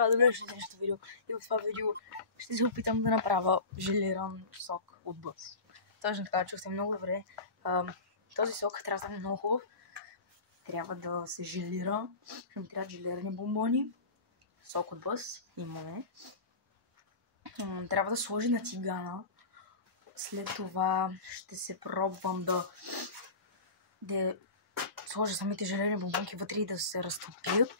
хора, добре дошли в днешното видео. И в това видео ще се опитам да направя желиран сок от бъс. Точно така, чувствам се много добре. Този сок трябва да стане много хубав. Трябва да се желира. Ще ми трябват желирани бомбони. Сок от бъс имаме. Трябва да сложи на тигана. След това ще се пробвам да сложа самите желирани бомбонки вътре и да се разтопят.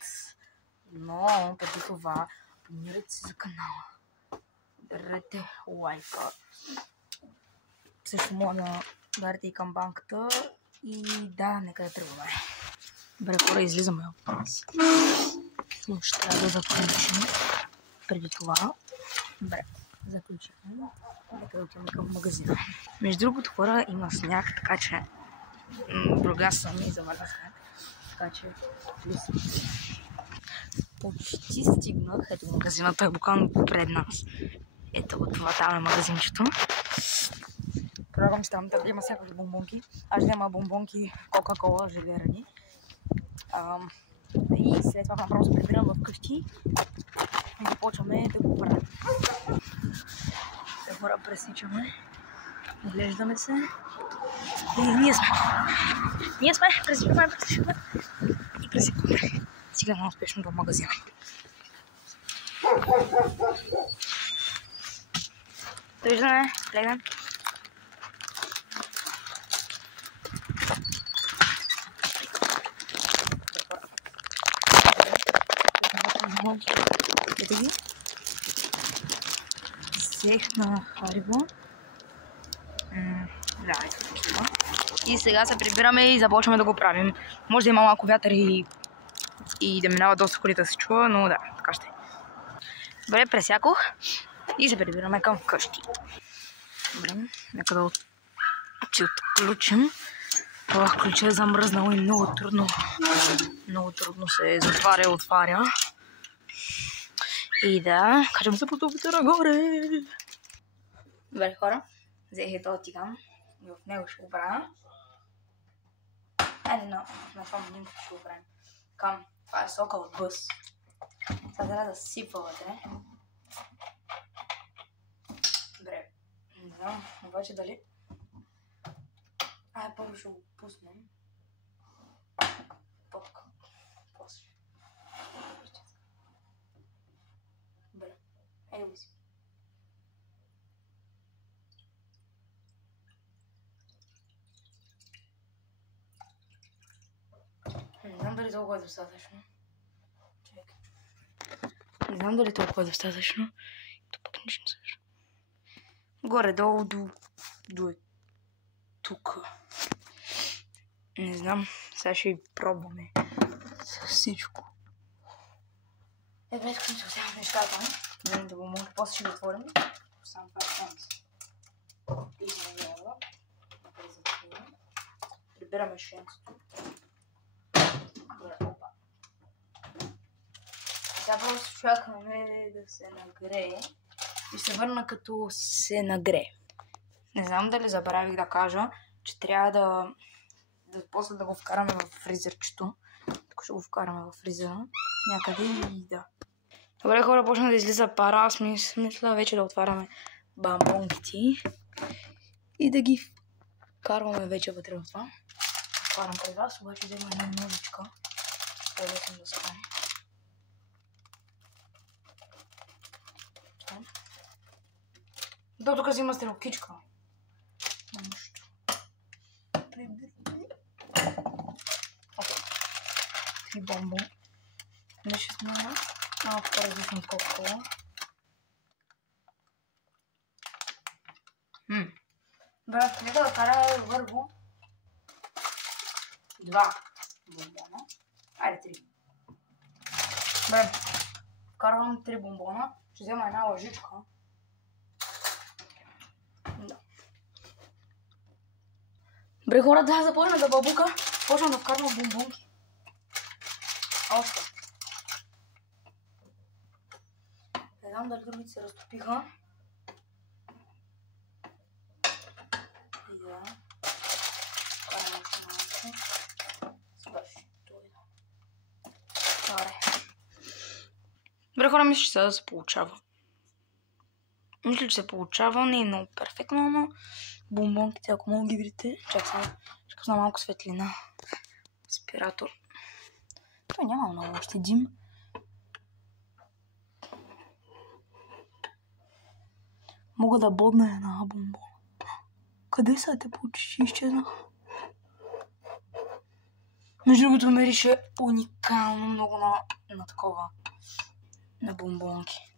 Но преди това абонирайте се за канала. Ударете лайка. Също мога да ударите и камбанката. И да, нека да тръгваме. Добре, хора, излизаме от нас. Но ще трябва да заключим преди това. Добре, заключим. Нека да отиваме към магазина. Между другото, хора, има сняг, така че Бургас съм и замързна сняг. Така че почти стигнах. Ето магазинът е буквално пред нас. Ето това там е магазинчето. Предлагам си там да има всякакви бомбонки. Аз да има бомбонки Кока-Кола желирани. И след това направо се прибирам вкъщи и започваме да го правим. Те хора пресичаме. Оглеждаме се. И ние сме. Пресичаме. И пресичаме. Сега много успешно до магазина. Довиждане, гледам. Взех на Харибо. Да, ето такива. И сега се прибираме и започваме да го правим. Може да има малко вятър и да минава доста колите да се чува, но да, така ще е. Добре, пресякох и се прибираме към вкъщи. Добре, нека да си отключим. Това ключа е замръзнало и много трудно се затваря и отваря. И да, кажем се потопите нагоре. Добре, хора, взех и този тиган и в него ще го правя. На това момента ще го правим. Това е сока от бъс. Сега трябва да сипва вътре. Добре, не знам, обаче дали... първо ще го пуснем. Попка. После. Добре, ей го си. Не знам дали толкова е достатъчно. Чакай. Не знам дали толкова е достатъчно. То пък нищо не също. Горе-долу до тук. Не знам. Сега ще пробваме с всичко. Добре, искам да се вземам нещата. Да го може. После ще го отворим. Сам това е шанс. Писаме долу. Напред затворим. Прибираме шенцето. Опа. Сега просто чакаме да се нагрее. И се върна като се нагрее. Не знам дали забравих да кажа, че трябва после да го вкараме в фризерчето. Така ще го вкараме в фризера. Някъде и да. Добре, хора, почна да излиза пара. Аз мисля вече да отваряме бамбонките. И да ги вкарваме вече вътре в това. Отварям пред вас, обаче взема една ножичка. По-лесно да стане. Тук взима стрелкичка. Нещо. Окей. 3 бомбо. Нещо знаме. Малко по-различно от Кока-Кола. Добре, нека да караме върху 2 бомбона. Айде 3. Добре. Вкарвам 3 бомбона. Ще взема една лъжичка. Да. Добре, хора, да започна да бълбука. Почвам да вкарвам бомбонки. Още. Не знам дали другите се разтопиха. И да. Вкарвам още малко. Сега ще дойда. Добре. Добре, хора, мисля, че сега се получава. Мисля, че се получава. Не е много перфектно, но бомбонките, ако мога ги видите. Чакай сега. Ще пусна малко светлина. Аспиратор. Той няма много още дим. Мога да бодна една бомбона. Къде са те получи? Изчезнаха. Между другото мерише уникално много на такова. На бомбонки.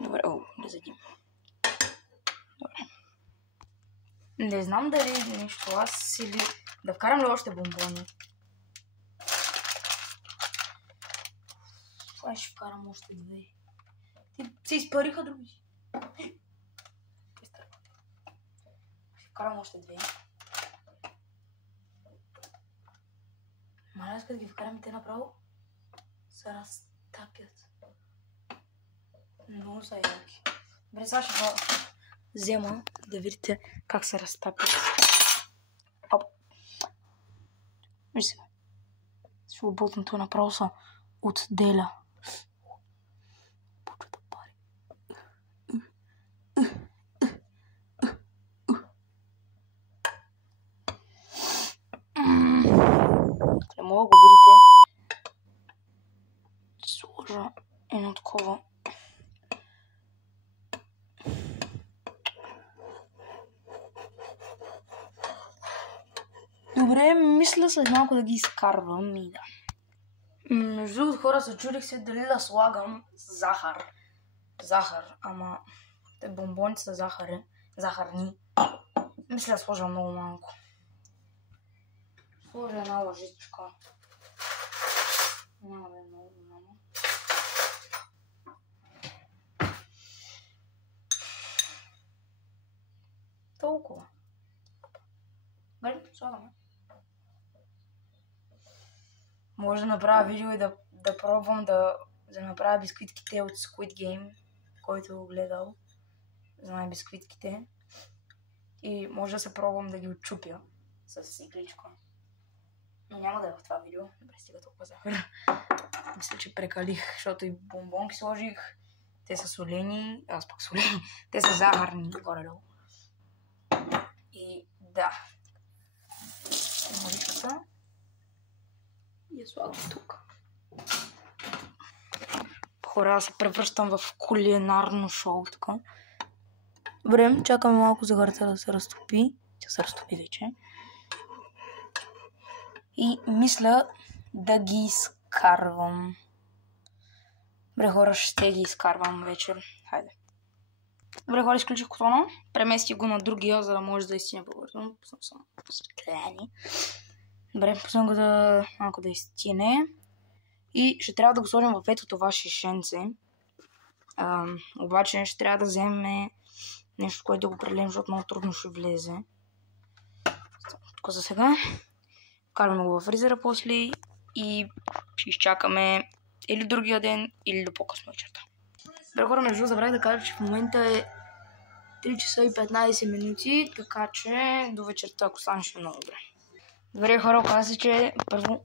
Добре, не задим. Добре. Не знам дали нещо аз или да вкарам ли още бомбони. Това ще вкарам още две. Те се изпариха други. Ще вкарам още две. Маля, искат да ги вкарам, те направо се разтапят. Много са яки. Добре, сега ще взема да видите как се разтапят. Оп. Виж сега. Ще го бутам, това направо са отделя. Почва да пари. Не мога да го видите. Ще сложа едно такова. Добре, мисля след малко да ги изкарвам и да. Между другото, хора, се чудих се дали да слагам захар, ама те бомбоните са захарни. Мисля да сложа много малко. Сложа една лъжичка. Няма да е много голямо. Толкова. Добре, слагаме. Може да направя видео и да пробвам да направя бисквитките от Squid Game, който го гледал. Знае бисквитките. И може да се пробвам да ги отчупя с игличка. Но няма да е в това видео. Добре, стига толкова захар. Мисля, че прекалих, защото и бомбонки сложих. Те са солени. Аз пък солени. Те са захарни. Горе-долу. И да. Маличката. И я слагам тук. Хора, се превръщам в кулинарно шоу. Така. Добре, чакаме малко захарта да се разтопи. Тя се разтопи вече. И мисля да ги изкарвам. Добре, хора, ще ги изкарвам вече. Хайде. Добре, хора, изключих котона. Преместих го на другия, за да може да изтине по-бързо. Пуснам само светлени. Добре, пуснам го да малко да изтине. И ще трябва да го сложим в ето това шишенце. Обаче ще трябва да вземем нещо, което да го прелем, защото много трудно ще влезе. Тук за сега. Караме го във фризера после и ще изчакаме или другия ден, или до по-късно вечерта. Добре, хора, между забравих да кажа, че в момента е 3 часа и 15 минути, така че до вечерта, ако стане, ще е много добре. Добре, хора, оказа се, че първо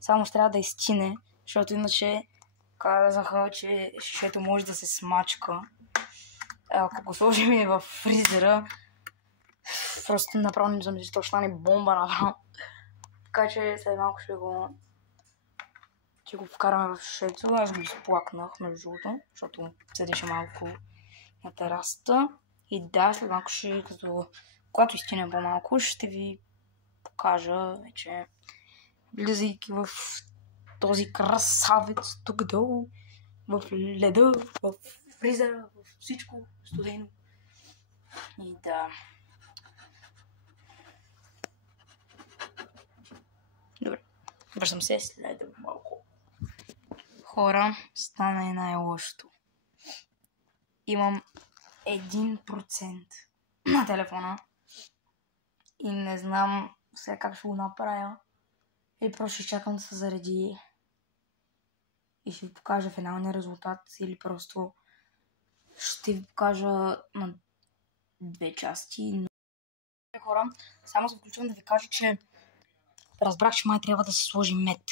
само ще трябва да изтине, защото иначе казаха, че шишето може да се смачка. Ако го сложим и във фризера, просто направо не замисли, то ще стане бомба направо. Така че след малко ще го вкараме в шишето. Аз го изплакнах между другото, защото седеше малко на терасата. И да, след малко когато изтине по-малко, ще ви покажа вече, влизайки в този красавец тук долу, в леда, в фризера, в всичко студено. И да. Добре, връщам се след малко. Хора, стана най-лошото. Имам 1% на телефона и не знам сега как ще го направя. Или просто ще чакам да се зареди и ще ви покажа финалния резултат, или просто ще ви покажа на 2 части. Хора, само се включвам да ви кажа, че разбрах, че май трябва да се сложи мед.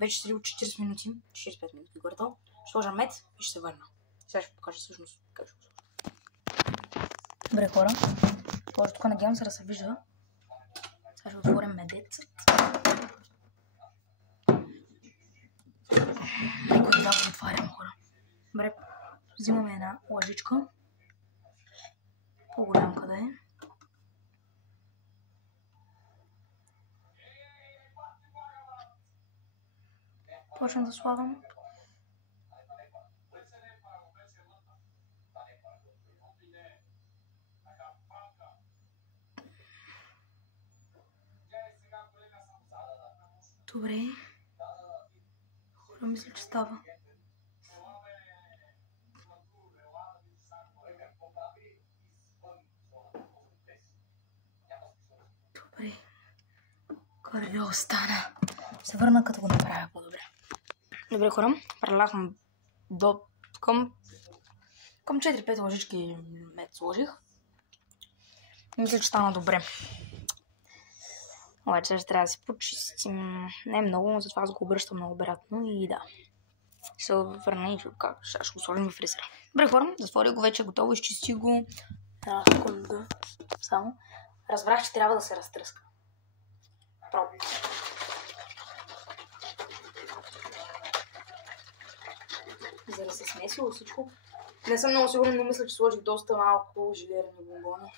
Вече седи от 40 минути, 45 минути горе-долу. Ще сложа мед и ще се върна. Сега ще покажа всъщност как ще го сложа. Добре, хора. Сложа тук, надявам се да се вижда. Сега ще отворим медецът. Некой да го отварям, хора. Добре, взимаме една лъжичка. По-голямка да е. Почвам да слагам. Добре. Хора, мисля, че става. Добре. Горе остана. Ще се върна като го направя по-добре. Добре, хора. Прелахам до към 4-5 лъжички мед сложих. Мисля, че стана добре. Обаче ще трябва да се почистим. Не много, но затова аз го обръщам наобратно и да. Ще се върна и ще го сложим в фризера. Добре, хора, затворих го, вече е готово, изчисти го. Една секунда. Само. Разбрах, че трябва да се разтръска. Право. За да се смесило всичко. Не съм много сигурен, но мисля, че сложих доста малко желерни бомбони.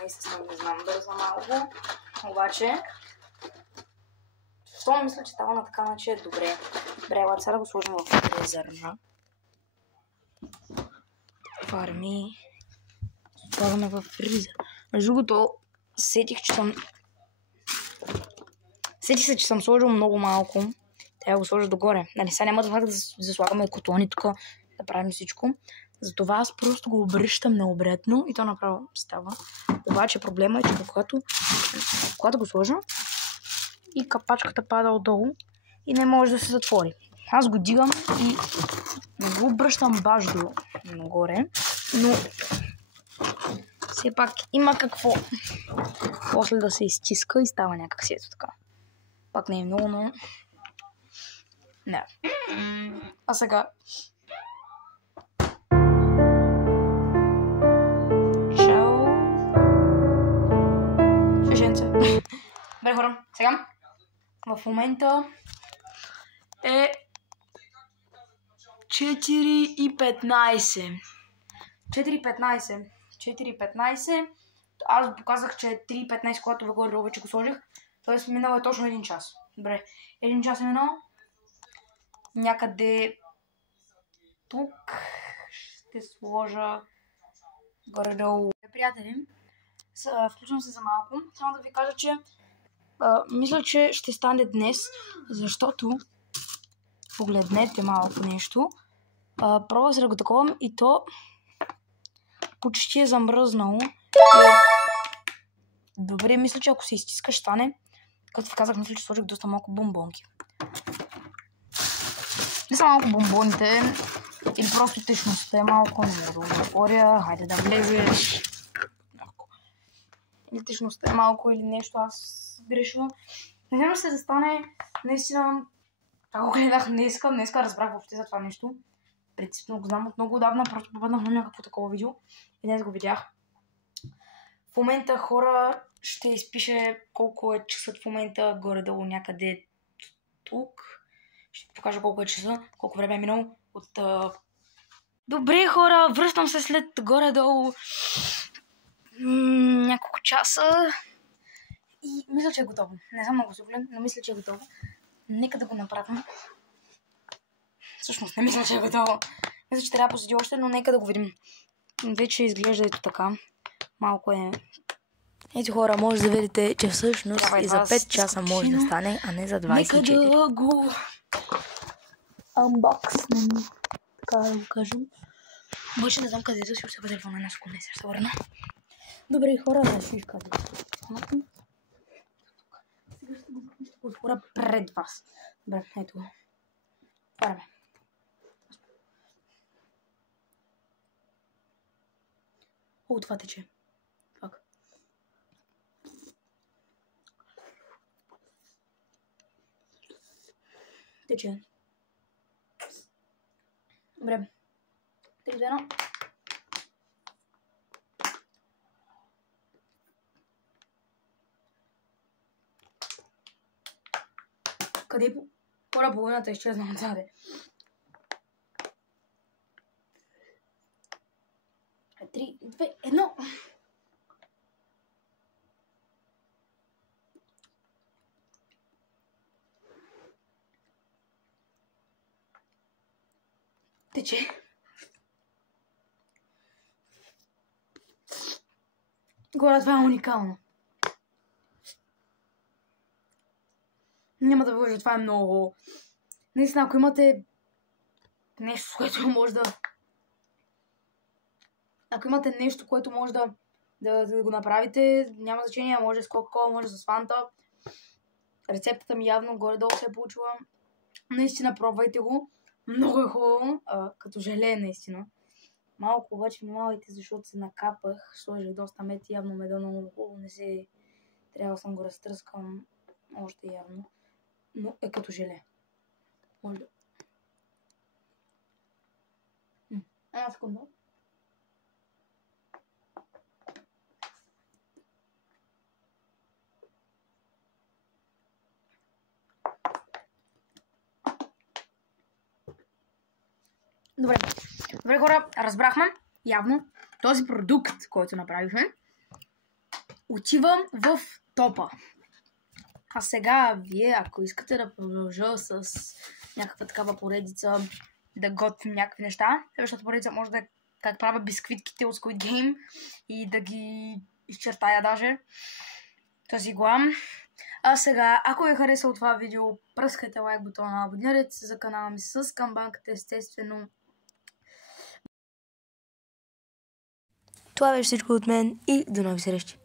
Наистина не знам дали за малко. Обаче, що мисля, че става на така начин е добре. Добре, ела сега да го сложим в фризера. Фарми. Слагаме в фризера. Между другото, сетих се, че съм сложил много малко. Трябва да го сложа догоре. Нали, сега няма да заслагаме котлони тук, да правим всичко. Затова аз просто го обръщам необратно и то направо става. Обаче проблема е, че когато го сложа и капачката пада отдолу и не може да се затвори. Аз го дигам и не го обръщам баш до нагоре, но все пак има какво после да се изтиска и става някак си ето така. Пак не е много, но не. А сега Добре, хора, сега в момента е 4:15. 4:15. Аз показах, че е 3:15, когато горе вече го сложих. Тоест минал е точно 1 час. Добре, 1 час е минал. Някъде тук ще сложа горе-долу. Приятели, включвам се за малко. Само да ви кажа, че мисля, че ще стане днес, защото погледнете малко нещо. Пробвах да го таковам и то почти е замръзнало. Добре, мисля, че ако се изтиска, ще стане. Както ви казах, мисля, че сложих доста малко бомбонки. Не са малко бомбоните, или просто течността е малко. Не мога да го отворя. Хайде да влезеш. Или течността е малко, или нещо аз грешвам. Надявам се да стане наистина. Ако гледах днеска разбрах въобще за това нещо. Принципно го знам от много отдавна, просто попаднах на някакво такова видео и днес го видях. В момента, хора, ще изпише колко е часът в момента, горе-долу някъде тук. Ще покажа колко е часа, колко време е минало от... Добре, хора, връщам се след горе-долу няколко часа и мисля, че е готово. Не съм много сигурен, но мисля, че е готово. Нека да го направим. Всъщност не мисля, че е готово. Мисля, че трябва да поседи още, но нека да го видим. Вече изглежда ето така. Малко е... Ето, хора, може да видите, че всъщност и за 5 часа може да стане, а не за 24. Нека да го анбокснем. Така да го кажем. Обаче не знам къде да си оставя телефона на секунда и се ще върна. Добре, хора, да си изказвам. Сега ще го отворя пред вас. Добре, ето го. Отваряме. О, това тече. Пак. Тече. Добре. 3, 2, 1. Къде хора половината изчезна отзаде? 3, 2, 1. Тече. Горе, това е уникално. Няма да ви лъжа, това е много... Наистина, ако имате нещо, което може да... Ако имате нещо, което може да го направите, няма значение, може с Кока-Кола, може с Фанта. Рецептата ми явно горе-долу се е получила. Наистина, пробвайте го. Много е хубаво, като желе наистина. Малко обаче внимавайте, защото се накапах. Сложих доста мед, явно меда много хубаво не се... Трябва съм го разтръскам още явно. Но е като желе. Може да... Една секунда. Добре хора, разбрахме явно този продукт, който направихме, отива в топа. А сега вие, ако искате да продължа с някаква такава поредица, да готвим някакви неща, следващата поредица може да е как правя бисквитките от Squid Game и да ги изчертая даже. Тази глам. А сега, ако ви хареса от това видео, пръскайте лайк бутона, абонирайте се за канала ми с камбанката, естествено. Това беше всичко от мен и до нови срещи.